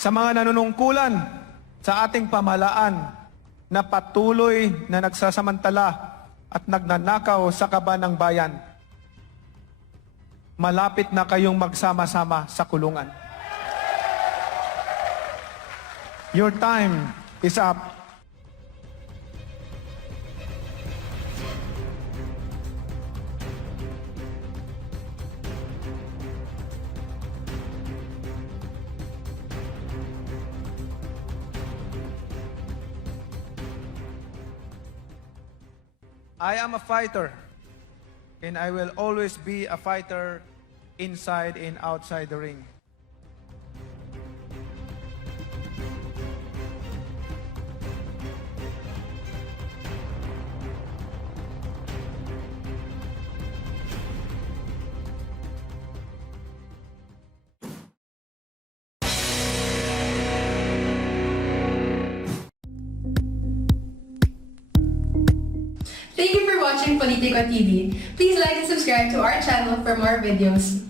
sa mga nanunungkulan sa ating pamahalaan na patuloy na nagsasamantala at nagnanakaw sa kaban ng bayan. Malapit na kayong magsama-sama sa kulungan. Your time is up. I am a fighter, and I will always be a fighter inside and outside the ring. Thank you for watching Politico TV. Please like and subscribe to our channel for more videos.